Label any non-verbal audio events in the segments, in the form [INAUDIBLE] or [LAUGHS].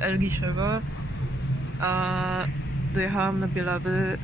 Elgiszewa, a dojechałam na Bielawy.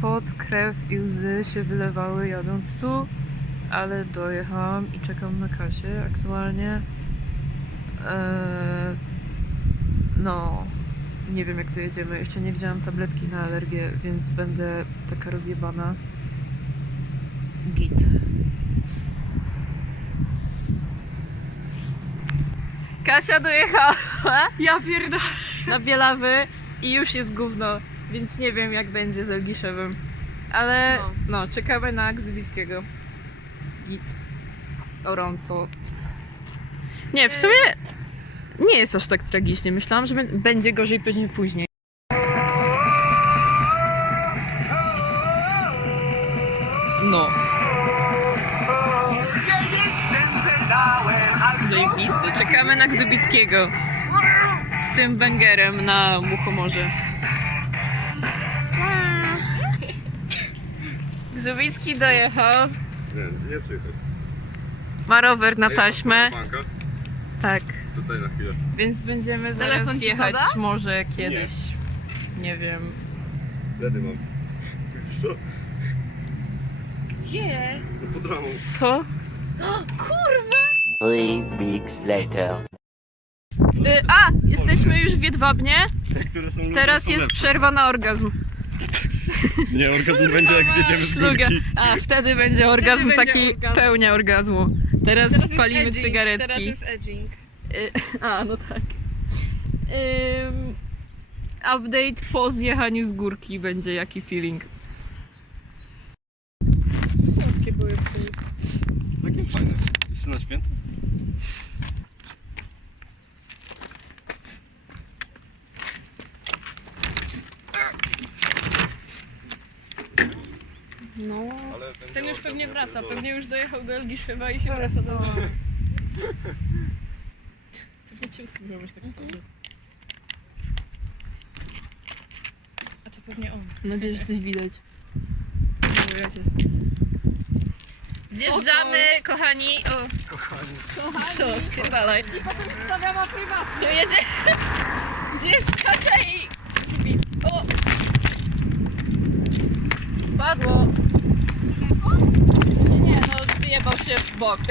Pot, krew i łzy się wylewały jadąc tu, ale dojechałam i czekam na kasie aktualnie. Eee, no, nie wiem jak dojedziemy. Jeszcze nie wzięłam tabletki na alergię, więc będę taka rozjebana. Git. Kasia dojechała Ja pierdolę. na Bielawy i już jest gówno, więc nie wiem jak będzie z Elgiszewem. Ale No. no, czekamy na Gzybickiego. Git. Gorąco. Nie, w sumie nie jest aż tak tragicznie. Myślałam, że bę- będzie gorzej pewnie później. No. Zajebisty. Czekamy na Gzybickiego. Z tym bangerem na Muchomorze. Gzybicki dojechał. Nie, nie słychać. Ma rower na taśmę. Tak. Tutaj na chwilę. Więc będziemy Telefon zaraz ci jechać może kiedyś. Nie, wiem. Ledy mam. Widzisz to? Gdzie? No pod ramą. Co? Three weeks later. Y, a! Jesteśmy już w Jedwabnie. Które są Teraz jest przerwa na orgazm. Nie, orgazm [LAUGHS] będzie jak zjedziemy z Szluga. górki. A, wtedy będzie orgazm będzie taki orgazm. pełnia orgazmu. Teraz, Teraz jest palimy edging, Teraz cygaretki. jest edging. Y, [LAUGHS] A, no tak. Ym, update po zjechaniu z górki będzie jaki feeling. Słodkie były Takie fajne. Jeszcze na święta? No. Ten już pewnie ja wraca. Pewnie już dojechał do Elgiszywa i się wraca do domu. [LAUGHS] Pewnie cię usłyszałeś tak patrzę. A to pewnie on. Mam nadzieję, że coś widać. Mój ojciec. Zjeżdżamy, kochani. O. Kochani. Co, spierdalaj. I potem prywatnie. Co jedzie? Gdzie jest Kasia i? O! Spadło. Sensie nie, no wyjebał się w bok. [LAUGHS]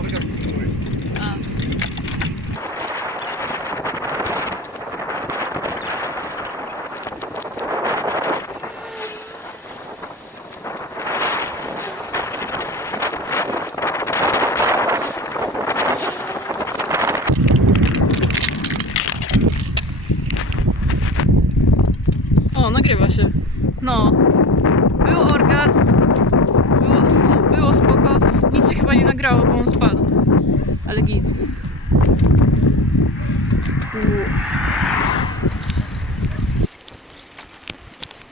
Orgazm mój. O, nagrywa się. No. Był orgazm. Było, było spoko. Nic się chyba nie nagrało, bo on spadł. Ale git.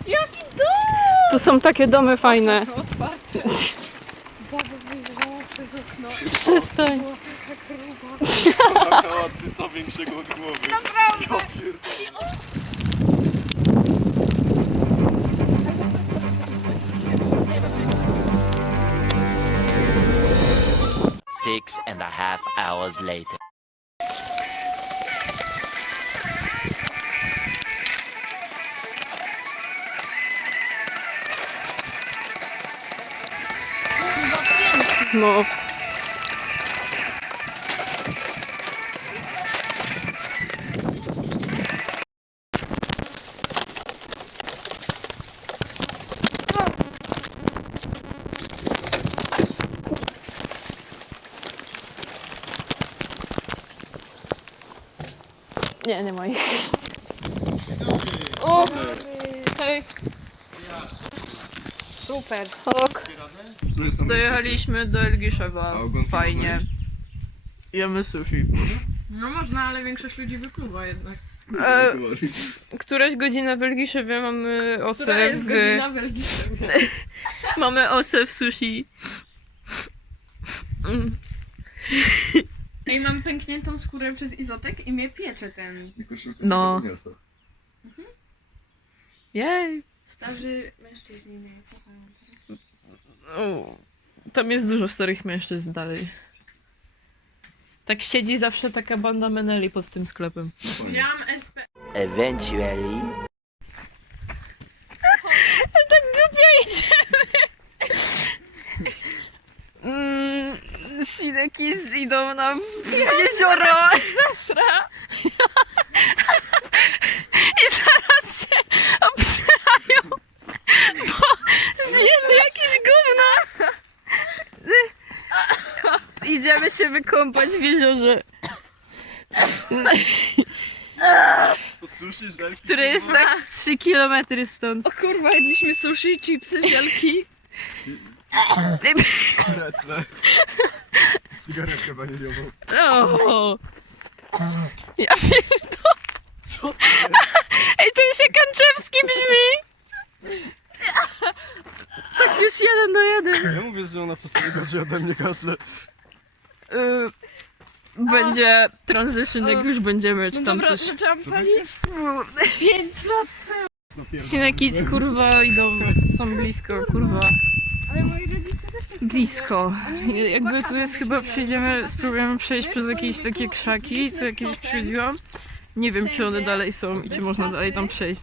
Jaki dom! Tu są takie domy fajne. Otwarte. Baba wyjrzała przez okno. Przestań. Taka cyca większego od głowy. Naprawdę. Ja pierdolę. Six and a half hours later. No. Nie, nie ma ich. O! Hej! Super. Ok. Dojechaliśmy do Elgiszewa. Fajnie. Jemy sushi. No można, ale większość ludzi wypływa jednak. E, któraś godzina w Belgiszewie mamy Która osę jest w... godzina Belgiczna? [LAUGHS] Mamy osę w sushi. I mam pękniętą skórę przez izotek i mnie piecze ten No. Jej. starzy mężczyźni mnie kochają. Tam jest dużo starych mężczyzn dalej. Tak siedzi zawsze taka banda meneli pod tym sklepem. Wziąłam SP. Eventually. [LAUGHS] Tak głupio idziemy. [LAUGHS] Mm, Sineki idą nam w jezioro Zasra. I zaraz się obsrają, bo zjedli jakieś gówno. Idziemy się wykąpać w jeziorze, To sushi, żelki. które jest tak z 3 km stąd. O kurwa, jedliśmy sushi, chipsy, żelki. Lecne. Cigaretkę waniliową. O. Ja pierdolę. Co? Ej, to już jak Kanczewski brzmi. Tak już jeden do jeden. Ja mówię, że ona czasami bardziej ode mnie kaszle. Y, będzie transition, jak już będziemy, czy No tam dobra, coś. zaczęłam Co palić. Pięć lat. No pierdolę. Sinekic, kurwa, idą, są blisko, kurwa. Ale moi rodzice tak Blisko. Jakby tu jest chyba, przyjdziemy, spróbujemy przejść przez jakieś takie krzaki, co jakieś przychodziłam. Nie wiem, czy one dalej są i czy można dalej tam przejść.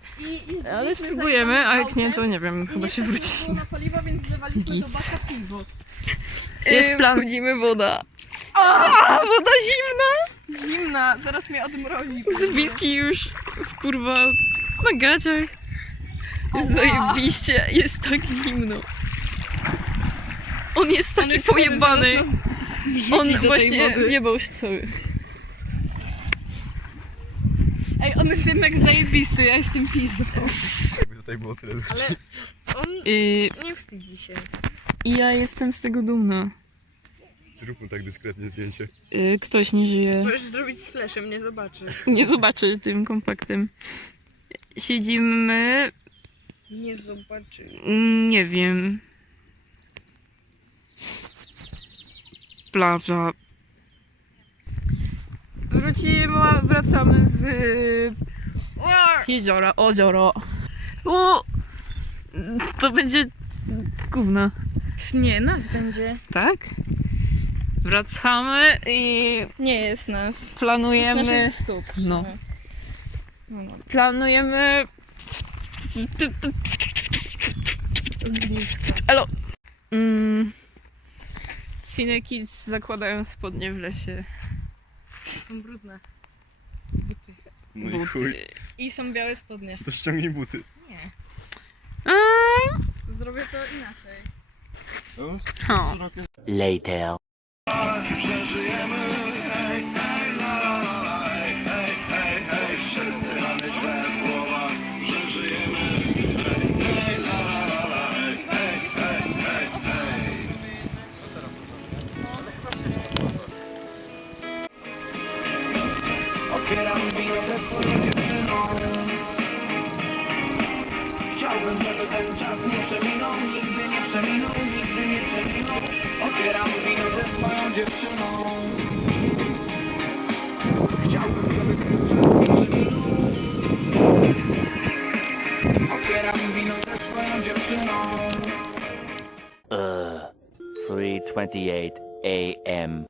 Ale spróbujemy, a jak nie, to nie wiem, chyba się wróci. na paliwo, więc wlewaliśmy Git. Jest plan. Wchodzimy woda. A, woda zimna! Zimna, zaraz mnie odmrozi. Zbiski już w kurwa na gaciach. Jest zajebiście, jest tak zimno. On jest taki pojebany. On właśnie wjebał się cały. Ej, on jest jednak zajebisty, ja jestem pizdą. Jakby tutaj było tyle ludzi. Ale on I, nie wstydzi się. I ja jestem z tego dumna. Zróbmy tak dyskretnie zdjęcie. Y, Ktoś nie żyje. Możesz zrobić z flashem, nie zobaczy. Nie zobaczy tym kompaktem. Siedzimy, Nie zobaczy. mm, nie wiem. Plaża. Wrócimy, wracamy z y, jeziora, ozioro. O, to będzie gówno, Nie, nas będzie. tak? Wracamy i Nie jest nas. planujemy. Jest naszych stóp. No. No, no. Planujemy. Elo. Mm. Cineki zakładają spodnie w lesie. Są brudne. Buty. No i chuj. Buty. I są białe spodnie. To ściągnij buty. Nie. A, Zrobię to inaczej. No, o. szerokie Later. Otwieram a.m.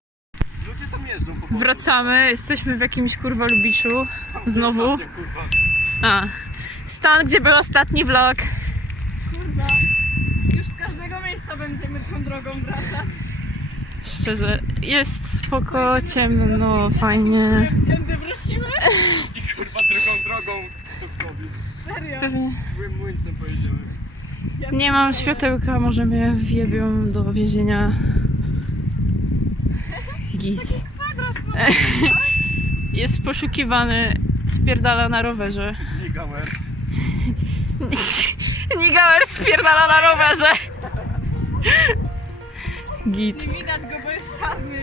Wracamy, jesteśmy w jakimś kurwa Lubiczu. Znowu. A. Stan, gdzie był ostatni vlog. Kurwa, już z każdego miejsca będziemy tą drogą wracać. Szczerze, jest spoko, ciemno, fajnie. Tędy wrócimy? I kurwa drugą drogą. Serio? Pewnie. Złym młyncem pojedziemy. Nie mam światełka, może mnie wjebią do więzienia. Git. [LAUGHS] Jest poszukiwany, spierdala na rowerze. Nigauer. Nigauer [LAUGHS] spierdala na rowerze. Git. Nie widać go, bo jest czarny.